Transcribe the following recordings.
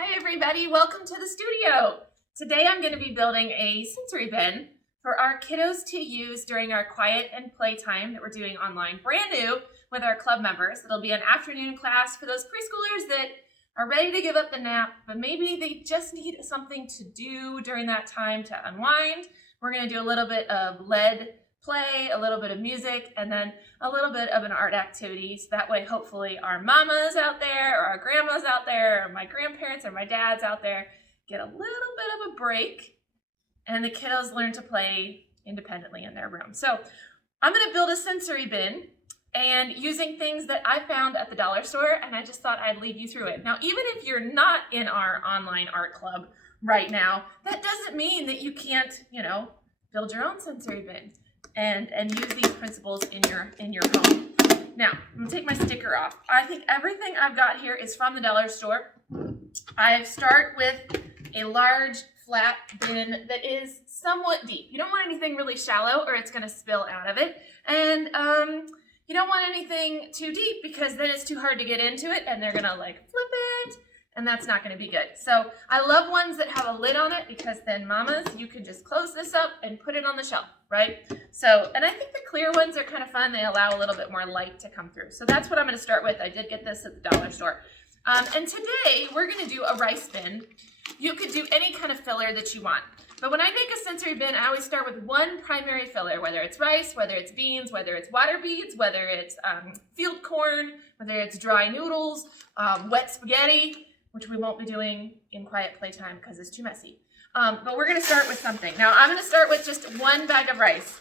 Hi everybody, welcome to the studio. Today I'm going to be building a sensory bin for our kiddos to use during our quiet and play time that we're doing online, brand new with our club members. It'll be an afternoon class for those preschoolers that are ready to give up the nap, but maybe they just need something to do during that time to unwind. We're going to do a little bit of lead play, a little bit of music, and then a little bit of an art activity. So that way, hopefully our mamas out there, or our grandmas out there, or my grandparents or my dads out there get a little bit of a break, and the kiddos learn to play independently in their room. So I'm going to build a sensory bin and using things that I found at the dollar store, and I just thought I'd lead you through it. Now, even if you're not in our online art club right now, that doesn't mean that you can't, build your own sensory bin and use these principles in your home. Now, I'm gonna take my sticker off. I think everything I've got here is from the dollar store. I start with a large flat bin that is somewhat deep. You don't want anything really shallow or it's gonna spill out of it. And you don't want anything too deep because then it's too hard to get into it and they're gonna flip it, and that's not gonna be good. So I love ones that have a lid on it because then mamas, you can just close this up and put it on the shelf, right? So, and I think the clear ones are kind of fun. They allow a little bit more light to come through. So that's what I'm gonna start with. I did get this at the dollar store. And today we're gonna do a rice bin. You could do any kind of filler that you want. But when I make a sensory bin, I always start with one primary filler, whether it's rice, whether it's beans, whether it's water beads, whether it's field corn, whether it's dry noodles, wet spaghetti, which we won't be doing in quiet playtime because it's too messy. But we're gonna start with something. Now I'm gonna start with just one bag of rice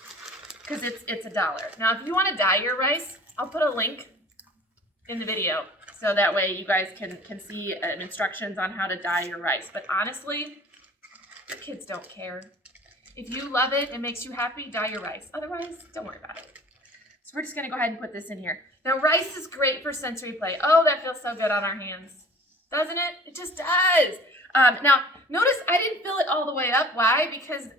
because it's $1. Now if you wanna dye your rice, I'll put a link in the video so that way you guys can see instructions on how to dye your rice. But honestly, the kids don't care. If you love it, it makes you happy, dye your rice. Otherwise, don't worry about it. So we're just gonna go ahead and put this in here. Now rice is great for sensory play. Oh, that feels so good on our hands. Doesn't it? It just does. Now, notice I didn't fill it all the way up. Why? Because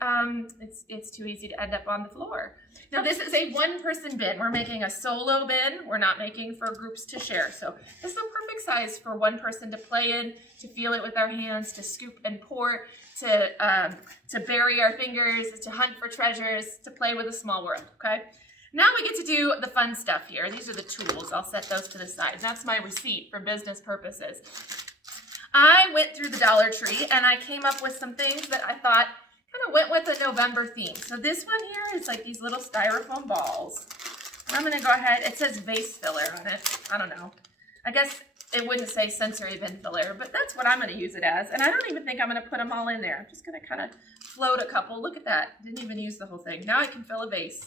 it's too easy to end up on the floor. Now, this is a one-person bin. We're making a solo bin. We're not making for groups to share. So this is the perfect size for one person to play in, to feel it with our hands, to scoop and pour, to bury our fingers, to hunt for treasures, to play with a small world, okay? Now we get to do the fun stuff here. These are the tools. I'll set those to the side. That's my receipt for business purposes. I went through the Dollar Tree and I came up with some things that I thought kind of went with a November theme. So this one here is like these little styrofoam balls. And I'm gonna go ahead, it says vase filler on it. I don't know. I guess it wouldn't say sensory bin filler, but that's what I'm gonna use it as. And I don't even think I'm gonna put them all in there. I'm just gonna kind of float a couple. Look at that, didn't even use the whole thing. Now I can fill a vase.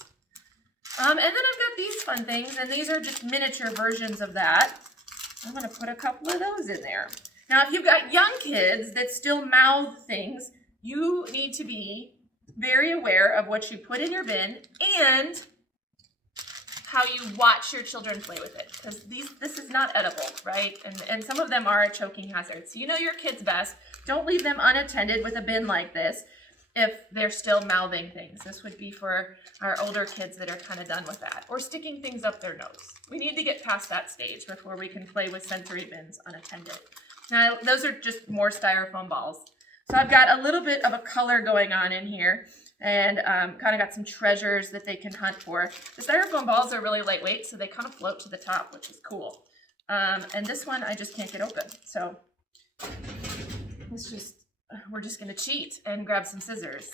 And then I've got these fun things, and these are just miniature versions of that. I'm gonna put a couple of those in there. Now, if you've got young kids that still mouth things, you need to be very aware of what you put in your bin and how you watch your children play with it, because this is not edible, right? And some of them are a choking hazard. So you know your kids best. Don't leave them unattended with a bin like this if they're still mouthing things. This would be for our older kids that are kind of done with that, or sticking things up their nose. We need to get past that stage before we can play with sensory bins unattended. Now, those are just more styrofoam balls. So I've got a little bit of a color going on in here, and kind of got some treasures that they can hunt for. The styrofoam balls are really lightweight, so they kind of float to the top, which is cool. And this one I just can't get open. So we're just gonna cheat and grab some scissors.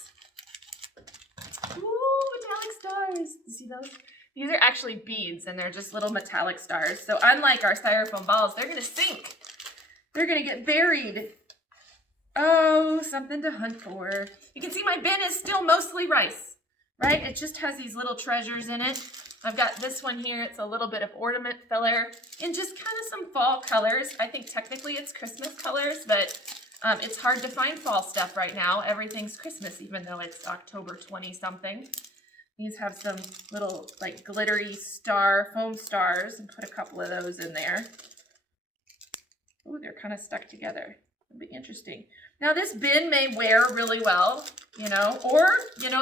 Ooh, metallic stars. You see those? These are actually beads, and they're just little metallic stars. So unlike our styrofoam balls, they're gonna sink. They're gonna get buried. Oh, something to hunt for. You can see my bin is still mostly rice, right? It just has these little treasures in it. I've got this one here. It's a little bit of ornament filler in just kind of some fall colors. I think technically it's Christmas colors, but it's hard to find fall stuff right now. Everything's Christmas, even though it's October 20-something. These have some little glittery foam stars, and put a couple of those in there. Ooh, they're kind of stuck together. It'll be interesting. Now this bin may wear really well, or,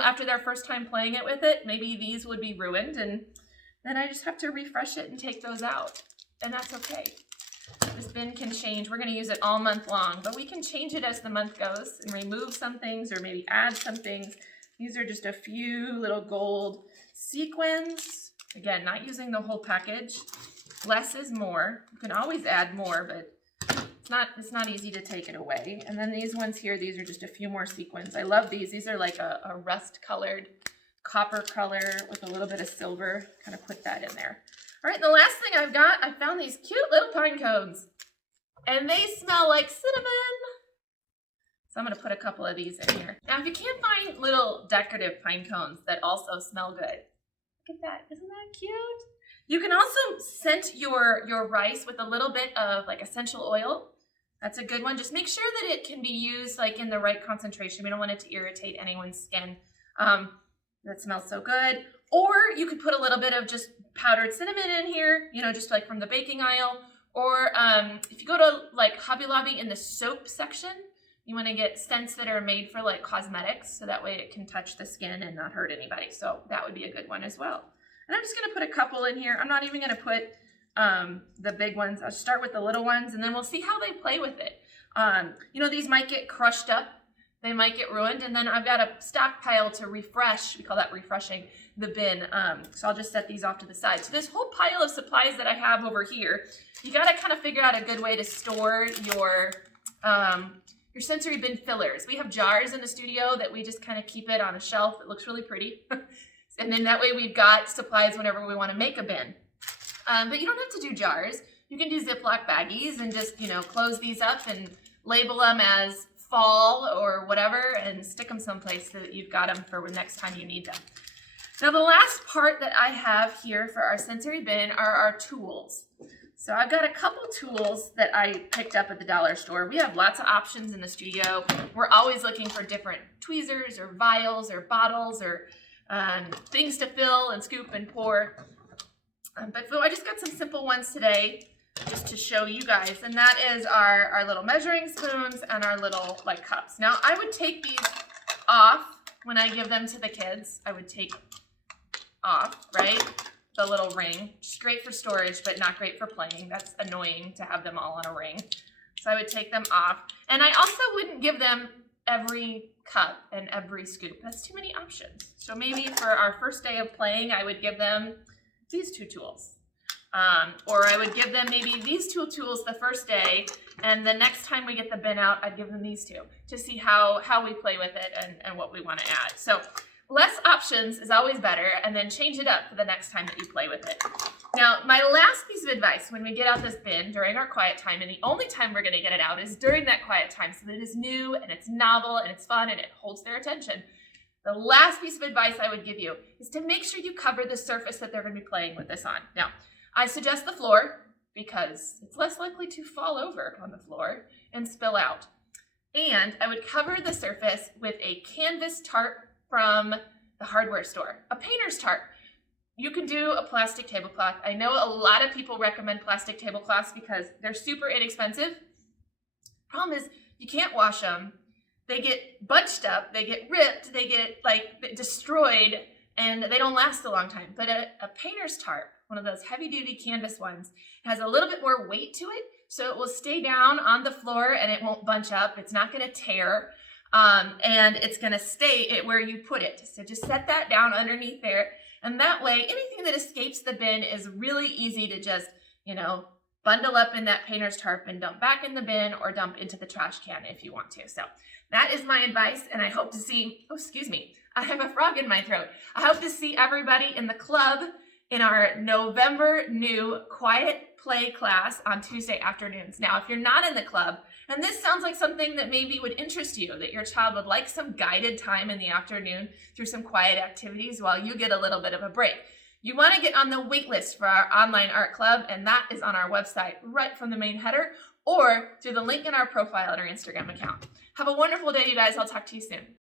after their first time playing it with it, maybe these would be ruined, and then I just have to refresh it and take those out, and that's okay. This bin can change. We're going to use it all month long, but we can change it as the month goes and remove some things or maybe add some things. These are just a few little gold sequins. Again, not using the whole package. Less is more. You can always add more, but it's not easy to take it away. And then these ones here, these are just a few more sequins. I love these. These are like a rust colored copper color with a little bit of silver. Kind of put that in there. All right, the last thing I've got, I found these cute little pine cones. And they smell like cinnamon. So I'm gonna put a couple of these in here. Now, if you can't find little decorative pine cones that also smell good, look at that, isn't that cute? You can also scent your rice with a little bit of like essential oil. That's a good one. Just make sure that it can be used like in the right concentration. We don't want it to irritate anyone's skin. That smells so good. Or you could put a little bit of just powdered cinnamon in here, you know, just like from the baking aisle. Or if you go to like Hobby Lobby in the soap section, you want to get scents that are made for like cosmetics, so that way it can touch the skin and not hurt anybody. So that would be a good one as well. And I'm just going to put a couple in here. I'm not even going to put the big ones. I'll start with the little ones, and then we'll see how they play with it. You know, these might get crushed up. They might get ruined, and then I've got a stockpile to refresh. We call that refreshing the bin. So I'll just set these off to the side. So this whole pile of supplies that I have over here, you got to kind of figure out a good way to store your sensory bin fillers. We have jars in the studio that we just kind of keep it on a shelf. It looks really pretty. And then that way we've got supplies whenever we want to make a bin. But you don't have to do jars. You can do Ziploc baggies and just, you know, close these up and label them as fall or whatever and stick them someplace so that you've got them for next time you need them. Now the last part that I have here for our sensory bin are our tools. So I've got a couple tools that I picked up at the dollar store. We have lots of options in the studio. We're always looking for different tweezers or vials or bottles or things to fill and scoop and pour. But I just got some simple ones today just to show you guys, and that is our little measuring spoons and our little like cups. Now I would take these off when I give them to the kids. I would take off, right? The little ring, just great for storage, but not great for playing. That's annoying to have them all on a ring. So I would take them off. And I also wouldn't give them every cup and every scoop. That's too many options. So maybe for our first day of playing, I would give them these two tools. Or I would give them maybe these two tools the first day, and the next time we get the bin out, I'd give them these two to see how we play with it and what we want to add. So less options is always better, and then change it up for the next time that you play with it. Now, my last piece of advice when we get out this bin during our quiet time, and the only time we're going to get it out is during that quiet time, so that it is new and it's novel and it's fun and it holds their attention. The last piece of advice I would give you is to make sure you cover the surface that they're going to be playing with this on. Now, I suggest the floor because it's less likely to fall over on the floor and spill out. And I would cover the surface with a canvas tarp from the hardware store, a painter's tarp. You can do a plastic tablecloth. I know a lot of people recommend plastic tablecloths because they're super inexpensive. Problem is, you can't wash them. They get bunched up, they get ripped, they get like destroyed, and they don't last a long time. But a painter's tarp, one of those heavy-duty canvas ones, has a little bit more weight to it, so it will stay down on the floor and it won't bunch up. It's not going to tear, and it's going to stay where you put it. So just set that down underneath there, and that way anything that escapes the bin is really easy to just, you know, bundle up in that painter's tarp and dump back in the bin or dump into the trash can if you want to. So that is my advice, and I hope to see, oh, excuse me, I have a frog in my throat. I hope to see everybody in the club in our November new quiet play class on Tuesday afternoons. Now, if you're not in the club, and this sounds like something that maybe would interest you, that your child would like some guided time in the afternoon through some quiet activities while you get a little bit of a break, you want to get on the wait list for our online art club, and that is on our website right from the main header or through the link in our profile on our Instagram account. Have a wonderful day, you guys. I'll talk to you soon.